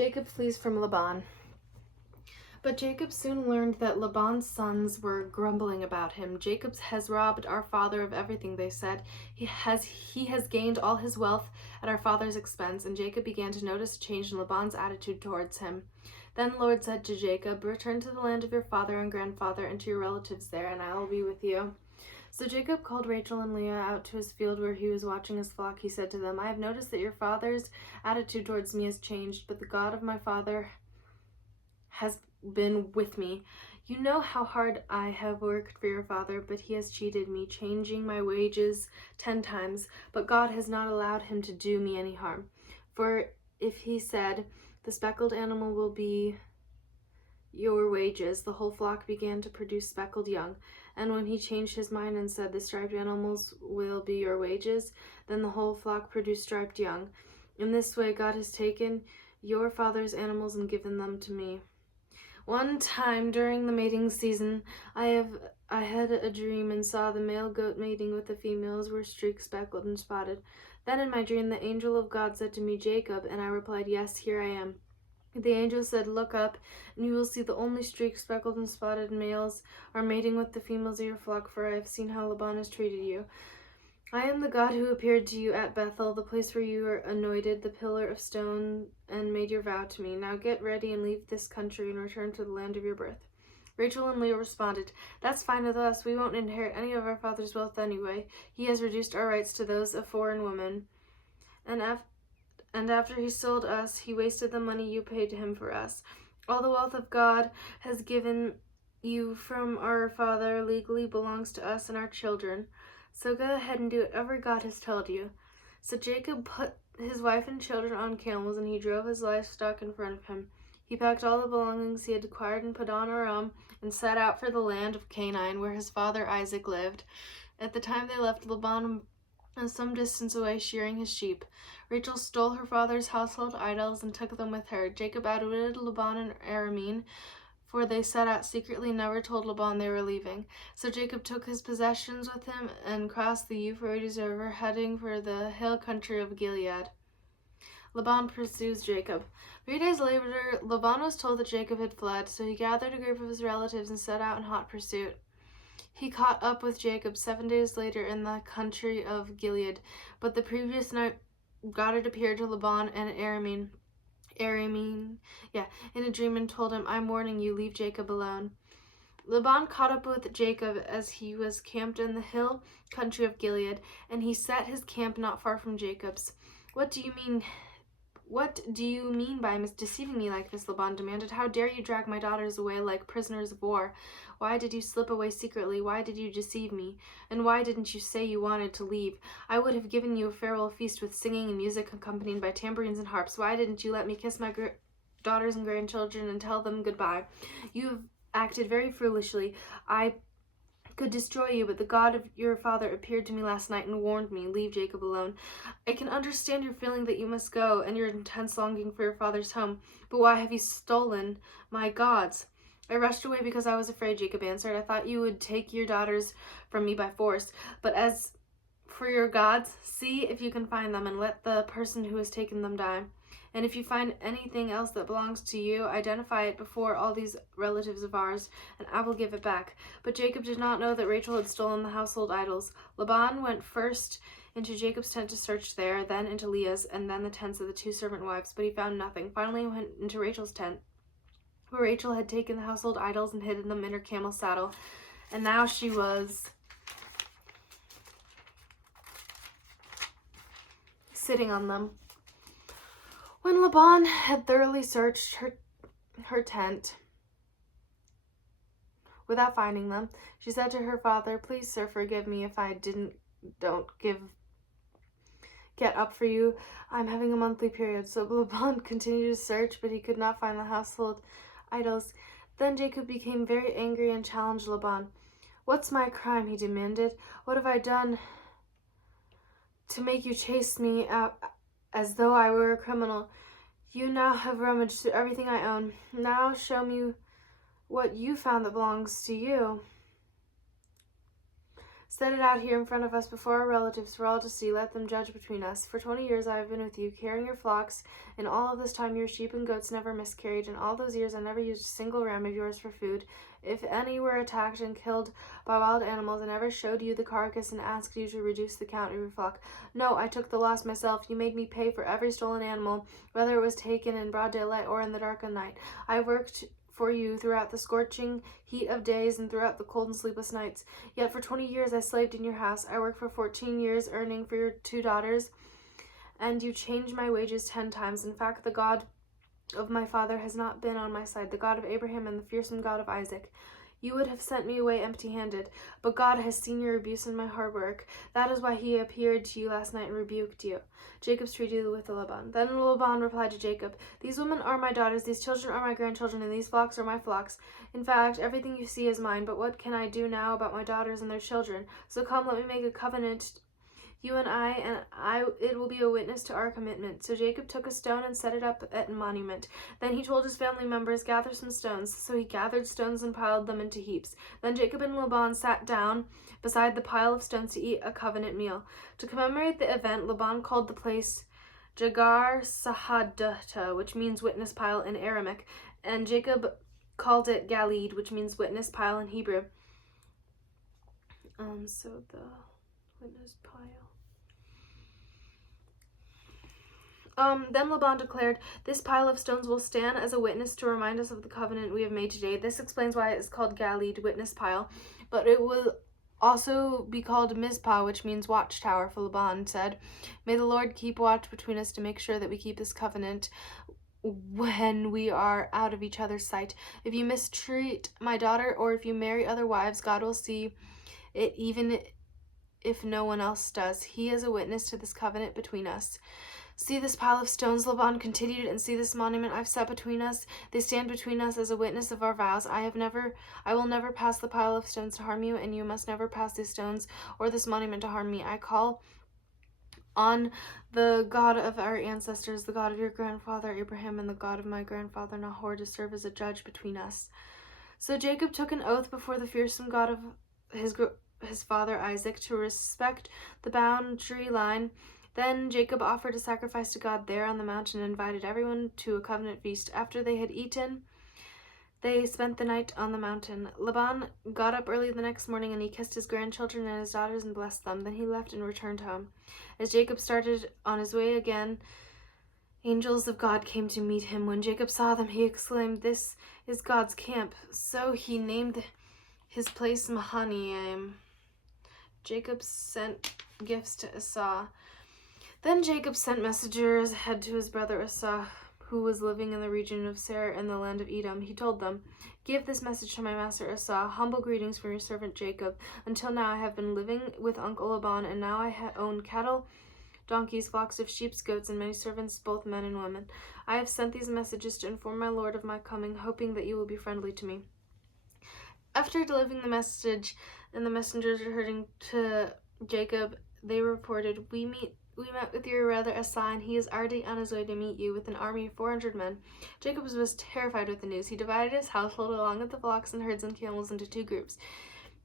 Jacob flees from Laban. But Jacob soon learned that Laban's sons were grumbling about him. Jacob has robbed our father of everything, they said. He has gained all his wealth at our father's expense. And Jacob began to notice a change in Laban's attitude towards him. Then the Lord said to Jacob, "Return to the land of your father and grandfather and to your relatives there, and I will be with you." So Jacob called Rachel and Leah out to his field where he was watching his flock. He said to them, "I have noticed that your father's attitude towards me has changed, but the God of my father has been with me. You know how hard I have worked for your father, but he has cheated me, changing my wages 10 times. But God has not allowed him to do me any harm. For if he said, 'The speckled animal will be your wages,' the whole flock began to produce speckled young. And when he changed his mind and said, 'The striped animals will be your wages,' then the whole flock produced striped young. In this way, God has taken your father's animals and given them to me. One time during the mating season, I had a dream and saw the male goat mating with the females were streaked, speckled, and spotted. Then in my dream, the angel of God said to me, 'Jacob,' and I replied, 'Yes, here I am.' The angel said, 'Look up, and you will see the only streaked, speckled, and spotted males are mating with the females of your flock, for I have seen how Laban has treated you. I am the God who appeared to you at Bethel, the place where you were anointed, the pillar of stone, and made your vow to me. Now get ready and leave this country and return to the land of your birth.' Rachel and Leah responded, 'That's fine with us. We won't inherit any of our father's wealth anyway. He has reduced our rights to those of foreign women. And after he sold us, he wasted the money you paid to him for us. All the wealth of God has given you from our father legally belongs to us and our children. So go ahead and do whatever God has told you.' So Jacob put his wife and children on camels, and he drove his livestock in front of him. He packed all the belongings he had acquired in Paddan Aram and set out for the land of Canaan, where his father Isaac lived. At the time they left, Laban was some distance away shearing his sheep. Rachel stole her father's household idols and took them with her. Jacob outwitted Laban and Aramean, for they set out secretly and never told Laban they were leaving. So Jacob took his possessions with him and crossed the Euphrates River, heading for the hill country of Gilead. Laban pursues Jacob. 3 days later, Laban was told that Jacob had fled, so he gathered a group of his relatives and set out in hot pursuit. He caught up with Jacob 7 days later in the country of Gilead, but the previous night God had appeared to Laban and Aramean, in a dream and told him, 'I'm warning you, leave Jacob alone.' Laban caught up with Jacob as he was camped in the hill country of Gilead, and he set his camp not far from Jacob's. What do you mean by deceiving me like this?" Laban demanded. "How dare you drag my daughters away like prisoners of war? Why did you slip away secretly? Why did you deceive me? And why didn't you say you wanted to leave? I would have given you a farewell feast with singing and music accompanied by tambourines and harps. Why didn't you let me kiss my daughters and grandchildren and tell them goodbye? You have acted very foolishly. I could destroy you, but the God of your father appeared to me last night and warned me, 'Leave Jacob alone.' I can understand your feeling that you must go and your intense longing for your father's home, but why have you stolen my gods?" "I rushed away because I was afraid," Jacob answered. "I thought you would take your daughters from me by force. But as for your gods, see if you can find them, and let the person who has taken them die. And if you find anything else that belongs to you, identify it before all these relatives of ours, and I will give it back." But Jacob did not know that Rachel had stolen the household idols. Laban went first into Jacob's tent to search there, then into Leah's, and then the tents of the 2 servant wives, but he found nothing. Finally he went into Rachel's tent, where Rachel had taken the household idols and hidden them in her camel saddle, and now she was sitting on them. When Laban had thoroughly searched her tent without finding them, she said to her father, "Please, sir, forgive me if I don't get up for you. I'm having a monthly period." So Laban continued to search, but he could not find the household idols. Then Jacob became very angry and challenged Laban. "What's my crime?" he demanded. "What have I done to make you chase me out as though I were a criminal? You now have rummaged through everything I own. Now show me what you found that belongs to you." Set it out here in front of us before our relatives for all to see. Let them judge between us. For 20 years I have been with you, carrying your flocks. In all of this time your sheep and goats never miscarried. In all those years I never used a single ram of yours for food. If any were attacked and killed by wild animals, I never showed you the carcass and asked you to reduce the count of your flock. No, I took the loss myself. You made me pay for every stolen animal, whether it was taken in broad daylight or in the dark of night. I worked for you throughout the scorching heat of days and throughout the cold and sleepless nights. Yet for 20 years I slaved in your house. I worked for 14 years, earning for your 2 daughters, and you changed my wages 10 times. In fact, the God of my father has not been on my side, the God of Abraham and the fearsome God of Isaac. You would have sent me away empty-handed, but God has seen your abuse and my hard work. That is why he appeared to you last night and rebuked you. Jacob's treaty with Laban. Then Laban replied to Jacob, These women are my daughters, these children are my grandchildren, and these flocks are my flocks. In fact, everything you see is mine, but what can I do now about my daughters and their children? So come, let me make a covenant, you and it will be a witness to our commitment. So Jacob took a stone and set it up at a monument. Then he told his family members, Gather some stones. So he gathered stones and piled them into heaps. Then Jacob and Laban sat down beside the pile of stones to eat a covenant meal. To commemorate the event, Laban called the place Jagar Sahadutha, which means witness pile in Aramaic, and Jacob called it Galid, which means witness pile in Hebrew. So the witness pile. Then Laban declared, This pile of stones will stand as a witness to remind us of the covenant we have made today. This explains why it is called Galid, witness pile, but it will also be called Mizpah, which means watchtower, for Laban said, May the Lord keep watch between us to make sure that we keep this covenant when we are out of each other's sight. If you mistreat my daughter or if you marry other wives, God will see it even if no one else does. He is a witness to this covenant between us. See this pile of stones, Laban continued, and see this monument I've set between us. They stand between us as a witness of our vows. I will never pass the pile of stones to harm you, and you must never pass these stones or this monument to harm me. I call on the God of our ancestors, the God of your grandfather Abraham, and the God of my grandfather Nahor, to serve as a judge between us. So Jacob took an oath before the fearsome God of his father Isaac to respect the boundary line. Then Jacob offered a sacrifice to God there on the mountain and invited everyone to a covenant feast. After they had eaten, they spent the night on the mountain. Laban got up early the next morning and he kissed his grandchildren and his daughters and blessed them. Then he left and returned home. As Jacob started on his way again, angels of God came to meet him. When Jacob saw them, he exclaimed, This is God's camp. So he named his place Mahanaim. Jacob sent gifts to Esau. Then Jacob sent messengers ahead to his brother Esau, who was living in the region of Seir in the land of Edom. He told them, Give this message to my master Esau, humble greetings from your servant Jacob. Until now I have been living with Uncle Laban, and now I own cattle, donkeys, flocks of sheep, goats, and many servants, both men and women. I have sent these messages to inform my lord of my coming, hoping that you will be friendly to me. After delivering the message and the messengers returning to Jacob, they reported, We met with your brother Esau, and he is already on his way to meet you with an army of 400 men. Jacob was terrified with the news. He divided his household along with the flocks and herds and camels into 2 groups.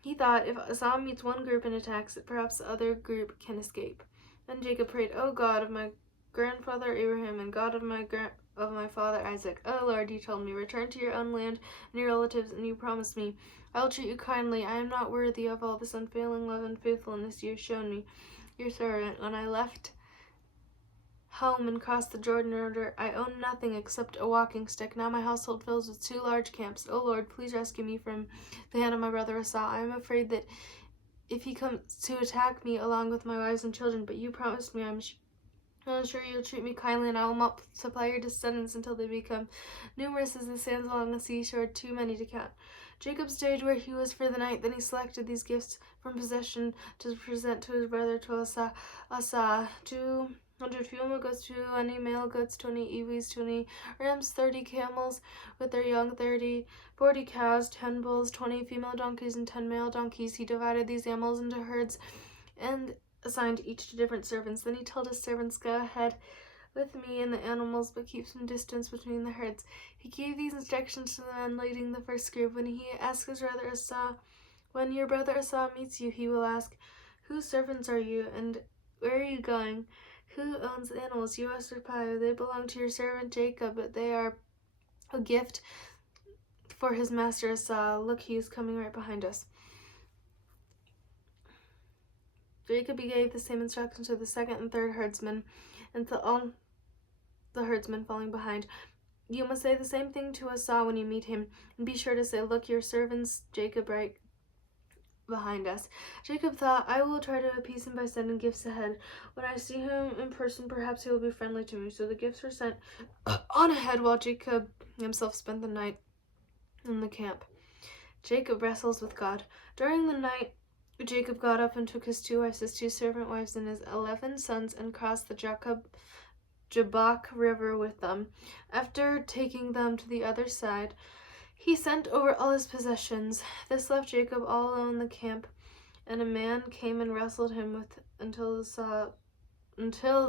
He thought, if Esau meets one group and attacks it, perhaps the other group can escape. Then Jacob prayed, O God of my grandfather Abraham and God of my father Isaac, O Lord, you told me, return to your own land and your relatives, and you promised me, I will treat you kindly. I am not worthy of all this unfailing love and faithfulness you have shown me, your servant. When I left home and crossed the Jordan River, I owned nothing except a walking stick. Now my household fills with 2 large camps. O Lord, please rescue me from the hand of my brother Esau. I am afraid that if he comes to attack me along with my wives and children, but you promised me I'm sure you'll treat me kindly, and I will multiply your descendants until they become numerous as the sands along the seashore, too many to count. Jacob stayed where he was for the night. Then he selected these gifts from possession to present to his brother to Esau, 200 female goats, 20 male goats, 20 ewes, 20 rams, 30 camels with their young, 40 cows, 10 bulls, 20 female donkeys, and 10 male donkeys. He divided these animals into herds and assigned each to different servants. Then he told his servants, Go ahead with me and the animals, but keep some distance between the herds. He gave these instructions to the men leading the first group. When he asked his brother Esau When your brother Esau meets you, he will ask, 'Whose servants are you, and where are you going? Who owns the animals?' You must reply, 'They belong to your servant Jacob, but they are a gift for his master Esau. Look, he is coming right behind us.'" Jacob gave the same instructions to the second and third herdsmen, and to all the herdsmen falling behind. "You must say the same thing to Esau when you meet him, and be sure to say, 'Look, your servants Jacob right behind us.'" Jacob thought, "I will try to appease him by sending gifts ahead. When I see him in person, perhaps he will be friendly to me." So the gifts were sent on ahead, while Jacob himself spent the night in the camp. Jacob wrestles with God. During the night, Jacob got up and took his 2 wives, his 2 servant wives, and his 11 sons, and crossed the Jabbok River with them. After taking them to the other side, he sent over all his possessions. This left Jacob all alone in the camp, and a man came and wrestled him with until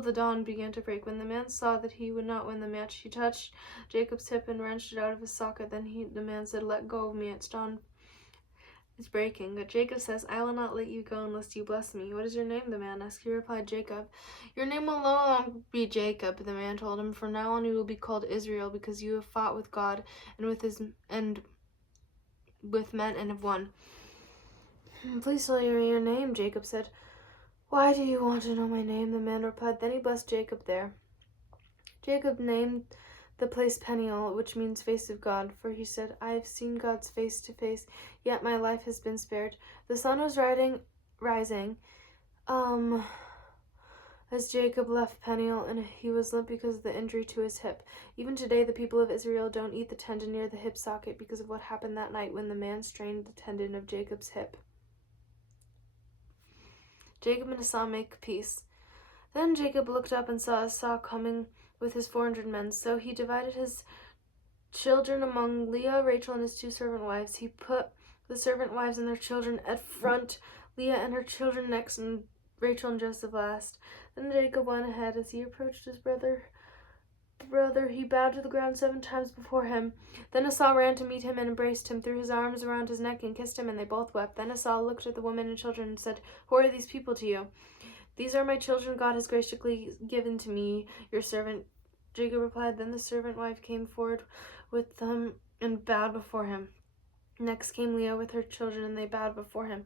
the dawn began to break. When the man saw that he would not win the match, he touched Jacob's hip and wrenched it out of his socket. Then the man said, "Let go of me, it's dawn is breaking." But Jacob says, "I will not let you go unless you bless me." "What is your name?" the man asked. He replied, "Jacob." "Your name will no longer be Jacob," the man told him. "From now on you will be called Israel, because you have fought with God and with men and have won." "Please tell me your name," Jacob said. "Why do you want to know my name?" the man replied. Then he blessed Jacob there. Jacob named the place Peniel, which means face of God, for he said, "I have seen God's face to face, yet my life has been spared." The sun was rising as Jacob left Peniel, and he was limp because of the injury to his hip. Even today, the people of Israel don't eat the tendon near the hip socket because of what happened that night when the man strained the tendon of Jacob's hip. Jacob and Esau make peace. Then Jacob looked up and saw Esau coming with his 400 men. So he divided his children among Leah, Rachel, and his 2 servant wives. He put the servant wives and their children at front, Leah and her children next, and Rachel and Joseph last. Then Jacob went ahead. As he approached his brother, he bowed to the ground 7 times before him. Then Esau ran to meet him and embraced him, threw his arms around his neck and kissed him, and they both wept. Then Esau looked at the women and children and said, "Who are these people to you?" "These are my children God has graciously given to me, your servant," Jacob replied. Then the servant wife came forward with them and bowed before him. Next came Leah with her children, and they bowed before him.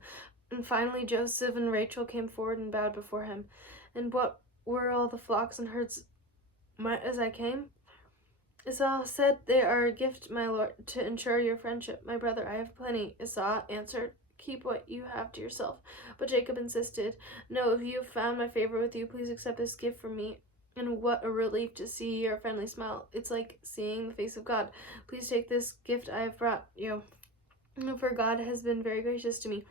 And finally Joseph and Rachel came forward and bowed before him. "And what were all the flocks and herds as I came?" Esau said, "They are a gift, my lord, to ensure your friendship." "My brother, I have plenty," Esau answered. "Keep what you have to yourself." But Jacob insisted, "No, if you have found my favor with you, please accept this gift from me. And what a relief to see your friendly smile. It's like seeing the face of God. Please take this gift I have brought you. For God has been very gracious to me.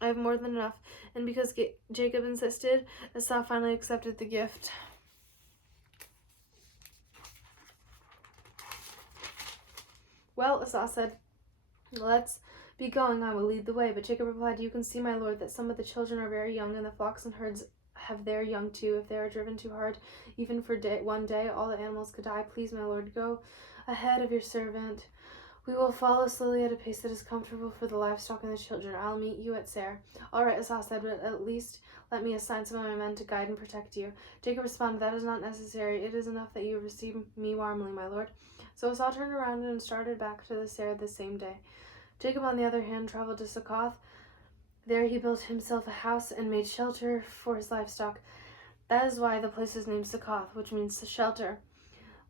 I have more than enough." And because Jacob insisted, Esau finally accepted the gift. "Well," Esau said, "let's be going. I will lead the way." But Jacob replied, "You can see, my lord, that some of the children are very young, and the flocks and herds have their young too. If they are driven too hard, even for one day, all the animals could die. Please, my lord, go ahead of your servant. We will follow slowly at a pace that is comfortable for the livestock and the children. I'll meet you at Seir." "All right," Esau said, "but at least let me assign some of my men to guide and protect you." Jacob responded, "That is not necessary. It is enough that you receive me warmly, my lord." So Esau turned around and started back to the Seir the same day. Jacob, on the other hand, traveled to Succoth. There he built himself a house and made shelter for his livestock. That is why the place is named Succoth, which means shelter.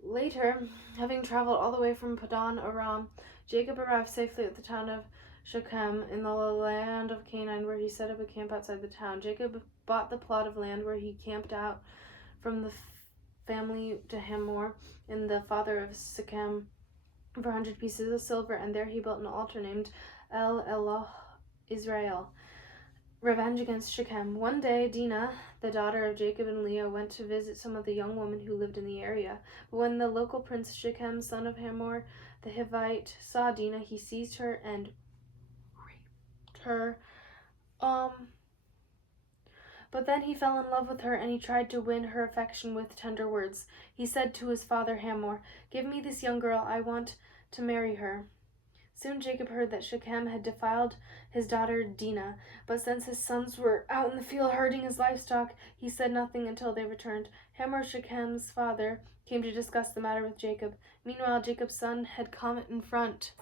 Later, having traveled all the way from Padan Aram, Jacob arrived safely at the town of Shechem in the land of Canaan, where he set up a camp outside the town. Jacob bought the plot of land where he camped out from the family to Hamor, and the father of Shechem, for 100 pieces of silver, and there he built an altar named El Eloh Israel, revenge against Shechem. One day, Dinah, the daughter of Jacob and Leah, went to visit some of the young women who lived in the area. But when the local prince Shechem, son of Hamor the Hivite, saw Dinah, he seized her and raped her. But then he fell in love with her, and he tried to win her affection with tender words. He said to his father Hamor, "Give me this young girl. I want to marry her." Soon Jacob heard that Shechem had defiled his daughter Dinah, but since his sons were out in the field herding his livestock, he said nothing until they returned. Hamor, Shechem's father, came to discuss the matter with Jacob. Meanwhile, Jacob's son had come in front